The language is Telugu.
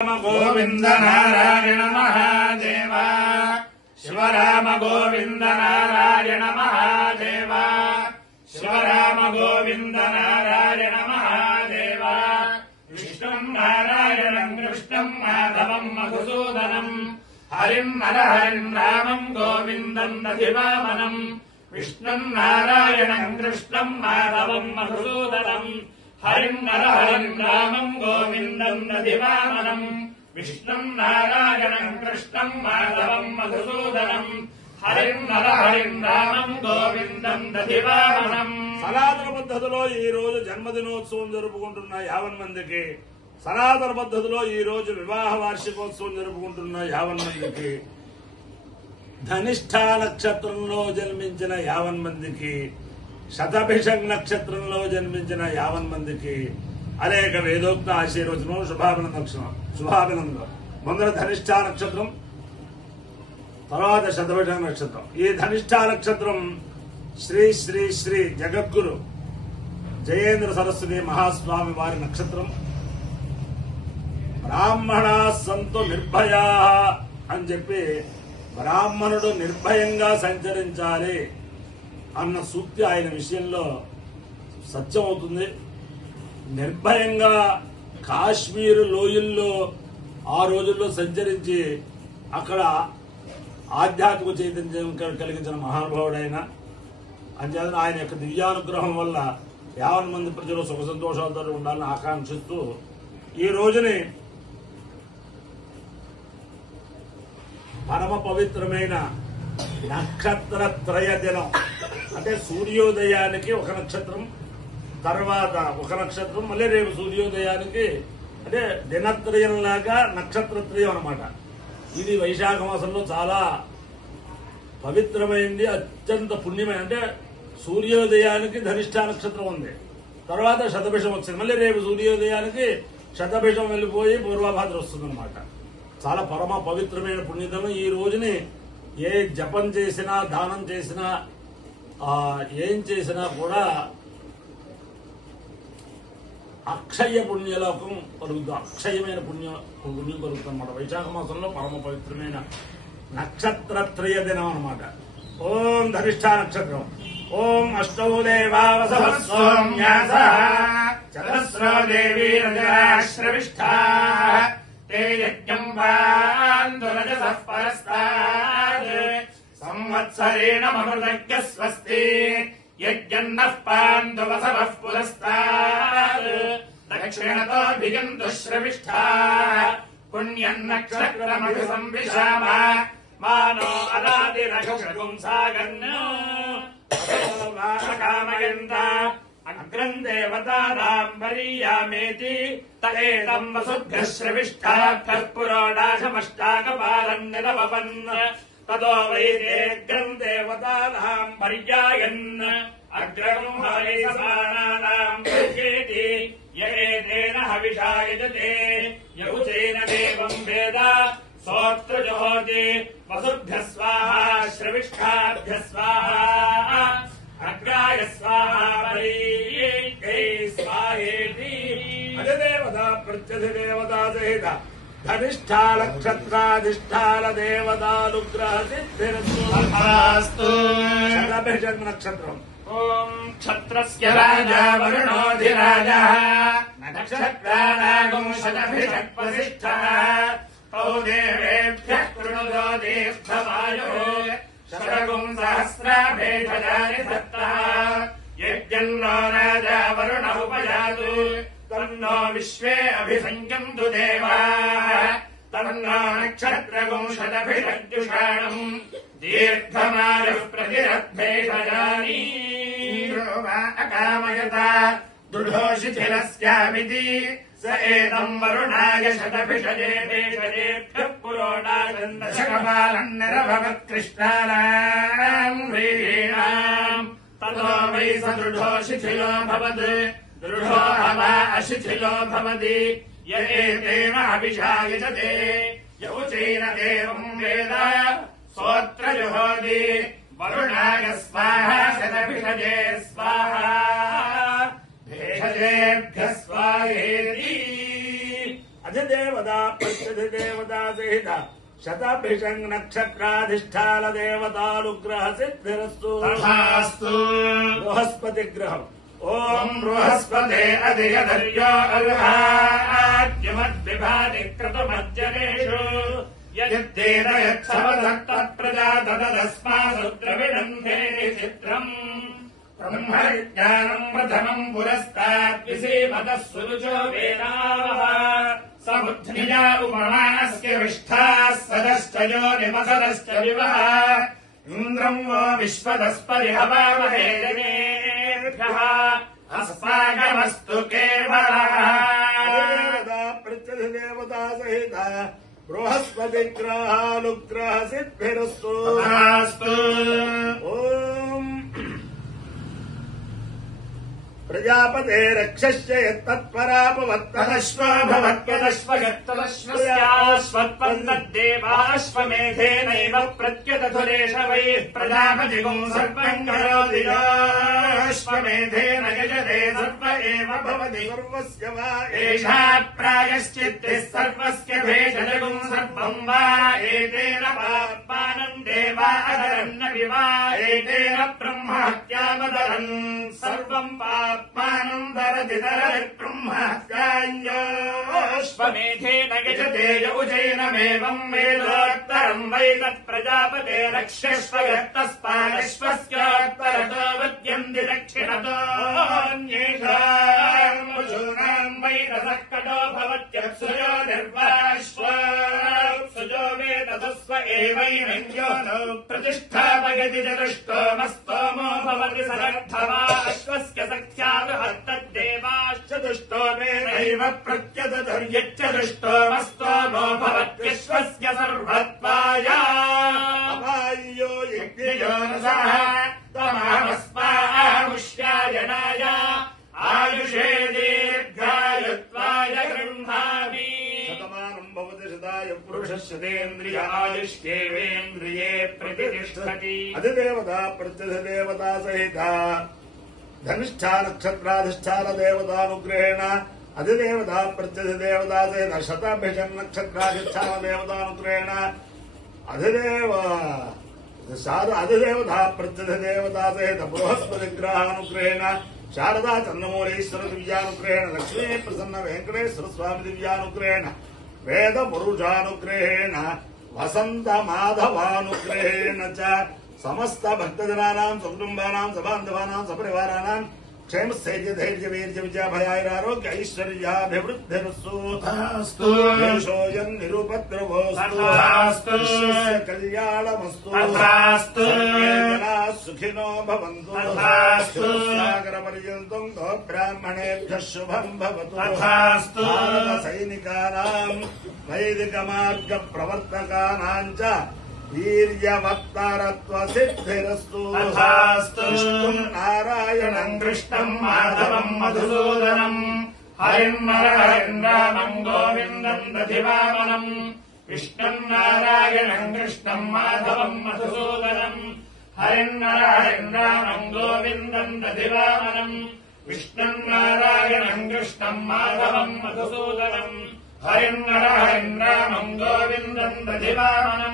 गोविंद नारायण महादेव शिवराम गोविंद नारायण महादेव शिवराम गोविंद नारायण महादेव विष्णुं नारायणं कृष्णं माधवं मधुसूदनं हरिं नरहरिं रामं गोविन्दं दधिवामनं विष्णुं नारायणं कृष्णं माधवं मधुसूदनं हरिं नरहरिं रामं गोविन्दं दधिवामनं विष्णुं नारायणं कृष्णं माधवं मधुसूदनं हरिं नरहरिं रामं गोविन्दं दधिवामनं। సనాతన పద్ధతిలో ఈ రోజు జన్మదినోత్సవం జరుపుకుంటున్న 50 మందికి, సనాతన పద్ధతిలో ఈ రోజు వివాహ వార్షికోత్సవం జరుపుకుంటున్న 50 మందికి, ధనిష్ఠ నక్షత్రంలో జన్మించిన 50 మందికి, శతభిషం నక్షత్రంలో జన్మించిన 50 మందికి అనేక వేదోక్త ఆశీర్వచనం శుభాభినందనం. ముందర ధనిష్ఠ నక్షత్రం, తర్వాత శతభిషం నక్షత్రం. ఈ ధనిష్ఠ నక్షత్రం శ్రీ శ్రీ శ్రీ జగద్గురు జయేంద్ర సరస్వతి మహాస్వామి వారి నక్షత్రం. బ్రాహ్మణా సంతు నిర్భయా అని చెప్పి బ్రాహ్మణుడు నిర్భయంగా సంచరించాలి అన్న సూక్తి ఆయన విషయంలో సత్యం అవుతుంది. నిర్భయంగా కాశ్మీరు లోయల్లో ఆ రోజుల్లో సంచరించి అక్కడ ఆధ్యాత్మిక చైతన్యం కలిగించిన మహానుభావుడైన అంచేత ఆయన యొక్క దివ్యానుగ్రహం వల్ల 50 మంది ప్రజలు సుఖ సంతోషాలతో ఉండాలని ఆకాంక్షిస్తూ ఈ రోజుని పరమ పవిత్రమైన నక్షత్ర త్రయ దినం. అంటే సూర్యోదయానికి ఒక నక్షత్రం, తర్వాత ఒక నక్షత్రం, మళ్ళీ రేపు సూర్యోదయానికి అంటే దినత్రయంలాగా నక్షత్రత్రయం అన్నమాట. ఇది వైశాఖ మాసంలో చాలా పవిత్రమైంది, అత్యంత పుణ్యమైన. అంటే సూర్యోదయానికి ధనిష్ఠ నక్షత్రం ఉంది, తర్వాత శతభిషం వచ్చింది, మళ్ళీ రేపు సూర్యోదయానికి శతభిషం వెళ్ళిపోయి పూర్వభాద్ర వస్తుందన్నమాట. చాలా పరమ పవిత్రమైన పుణ్యదినం. ఈ రోజుని ఏ జపం చేసినా, దానం చేసినా, ఏం చేసినా కూడా అక్షయ పుణ్యలోకం కలుగుతుంది, అక్షయమైన పుణ్యం కలుగుతుంది అన్నమాట. వైశాఖ మాసంలో పరమ పవిత్రమైన నక్షత్రత్రయ దినం అన్నమాట. ఓం ధనిష్ఠ నక్షత్రం. ఓం అష్టౌ దేవా వసవస్సోమ్యాసః చతస్రో దేవీ రజశ్రవిష్ఠాః తే యజ్ఞం వాందు రజసః పరస్తాద్ సంవత్సరేణ మమృతజ్ఞ స్వస్తి యజ్ఞన్నః పాందు వసవః పురస్తాద్ దక్షిణతో భిగంతు శ్రవిష్ఠాః పుణ్యం నక్షత్రమభిసంవిశామ మానో అనాదిరఘుషగుం సాగన్నో కామయంత అగ్రం దేవతానాం వరీయామేతి తేతం వసుభ్యః శ్రవిష్ఠాభ్యః పురోడాశమష్టాకపాలం నిరవపన్ తదో వైదేగ్రం దేవతానాం పర్యాయన్ అగ్రం హరి సమానానాం పర్యేతి యేన హవిషా యజతే యౌచేన దేవం వేద సోత్ర జహోతి వసుభ్యః స్వాహా శ్రవిష్ఠాభ్యః స్వాహా అగ్రాయ స్వాహా పరీయై స్వాహేతి. అధిదేవత ప్రత్యధిదేవతా సహిత ధనిష్ఠా నక్షత్రాధిష్ఠాన దేవతానుగ్రహ సిద్ధిరస్తు. శతభిషం నక్షత్రం. ఓం క్షత్రస్య రాజా వరుణోధిరాజः నక్షత్రాణాగం శతభిషక్వసిష్ఠः తౌ దేవేభ్యః కృణుదో దీర్ఘమాయుః శతగుం సహస్రాభేషజాని దత్తః యజ్ఞన్నో రాజా వరుణః ఉపయాతు తన్నో విశ్వే అభిసంఖ్యంతు దేవాః తన్నో నక్షత్రగుం శతభిషజ్జుషాణం దీర్ఘమాయుః ప్రతిరద్భేషజాని అకామయత దృఢో శిథిలస్యామితి స ఏతం వరుణాయ శతభిషజే భేషజేభ్యః పురోడాశకపాలం నిరభవత్కృష్ణానాం వ్రీణాం తతో వై స దృఢో శిథిలో భవత్ దృఢో హవా అశిథిలో భవతి య ఏతేన అభిషా యజతే యౌచేన దేవం వేద సోత్ర జుహోతి వరుణాయ స్వాహా శతభిషజే స్వాహా భేషజేభ్యః స్వాహేతి. అధిదేవతా ప్రత్యధిదేవతా సహిత శతభిషం నక్షత్రాధిష్టాన దేవతానుగ్రహ సిద్ధిరస్తు. బృహస్పతి గ్రహం. ఓం బృహస్పతే అధిగధర్యో అర్హాద్యమద్విభాతి క్రతుమజ్జనేషు యద్దేన యత్సవదత్తత్ప్రజా తదస్మాసు ద్రవిడంధే చిత్రం బ్రహ్మ విజ్ఞానం ప్రథమం పురస్తాద్ విసేమతః సురుచో వేదావః సముద్ధ్నియా ఉపమాస్య విష్ఠాः సదశ్చయో నిమసదశ్చ వివః ఇంద్రం వో విశ్వదస్పరిహవామహే జనేభ్యః అస్మాకమస్తు కేవలః. ప్రత్యధిదేవతా సహిత బృహస్పతి గ్రహానుగ్రహ సిద్ధిరస్తు. ఓం ప్రజాపతే రక్షస్య యత్తత్పరాపవత్తదశ్వో భవత్యదశ్వగత్తదశ్వస్వత్పన్నద్దేవాశ్వమేధేనైవ ప్రత్యదధురేష వైః ప్రజాపతిగుం సర్వం కరోతి యోऽశ్వమేధేన యజతే సర్వ ఏవ భవతి సర్వస్య వా ఏషా ప్రాయశ్చిత్తిః సర్వస్య భేషజగుం సర్వం వా ఏతేన పాపానం దేవా అదరన్నపి వా ఏతేన బ్రహ్మ హత్యామదరన్ సర్వం పాపానం దరతి దరతి బ్రహ్మ హత్యాన్యోऽశ్వమేధేన యజతే యౌజైనమేవం వేదోత్తరం వై తత్ప్రజాపతే రక్ష్యస్వ యత్తస్పాదశ్వస్యోత్తరతో వద్యంతి దక్షిణతోऽన్యేషాం పశూనాం వై రసక్కటో భవత్యప్సుజో నిర్వాశ్వప్సుజో వేదతస్వ ఏవైనంజో నో ప్రతిష్టాపయతి చతుష్టోమస్తోమో భవతి సరర్థవా అశ్వస్య సఖ్యా బృహత్తద్దేవాశ్చతుష్టోమేనైవ ప్రత్యదధుర్యచ్చతుష్టోమస్తోమో భవత్యశ్వస్య సర్వత్వాయ అపాయ్యో యజ్ఞయో రసః తమామస్మాముష్యాయనాయ ఆయుషే దీర్ఘాయుత్వాయ గృహామి. శతమానం భవతి శతాయ పురుషస్యేంద్రియ ఆయుష్యేవేంద్రియే ప్రతిష్టతి. అధిదేవతా ప్రత్యధిదేవతా సహిత ధనిష్ఠా నక్షత్రాధిష్టాన దేవతానుగ్రహేణ అధిదేవతా ప్రత్యధిదేవతా సహిత శతభిషం నక్షత్రాధిష్టాన దేవతానుగ్రహేణ అధిదేవతా ప్రత్యధిదేవతా సహిత బృహస్పతి గ్రహానుగ్రహేణ శారదా చంద్రమౌళీశ్వర దివ్యానుగ్రహేణ లక్ష్మీ ప్రసన్న వెంకటేశ్వర స్వామి దివ్యానుగ్రహేణ వేద పురుషానుగ్రహేణ వసంత మాధవానుగ్రహేణ చ సమస్త భక్తజనానాం సకుటుంబానాం సబాంధవానాం సపరివారానాం క్షేమ స్థైర్య ధైర్య వీర్య విద్యాభయారోగ్య ఐశ్వర్యాభివృద్ధిరస్తు. దేశోయం నిరుపద్రవోస్తు కళ్యాణమస్తు. సుఖినో భవంతు. సాగర పర్యంతం గోబ్రాహ్మణేభ్యః శుభం భవతు. భారత సైనికానాం వైదిక మార్గ ప్రవర్తకానాం చ వీర్యవత్తరత్వ సిద్ధిరస్తు. తథాస్తు. నారాయణం కృష్ణం మాధవం మధుసూదనం హరిం హరిం రామం గోవిందం దధివామనం కృష్ణం నారాయణం కృష్ణం మాధవం మధుసూదనం హరిం హరిం రామం గోవిందం దధివామనం కృష్ణం నారాయణం కృష్ణం మాధవం మధుసూదనం హరిం హరిం రామం గోవిందం దధివామనం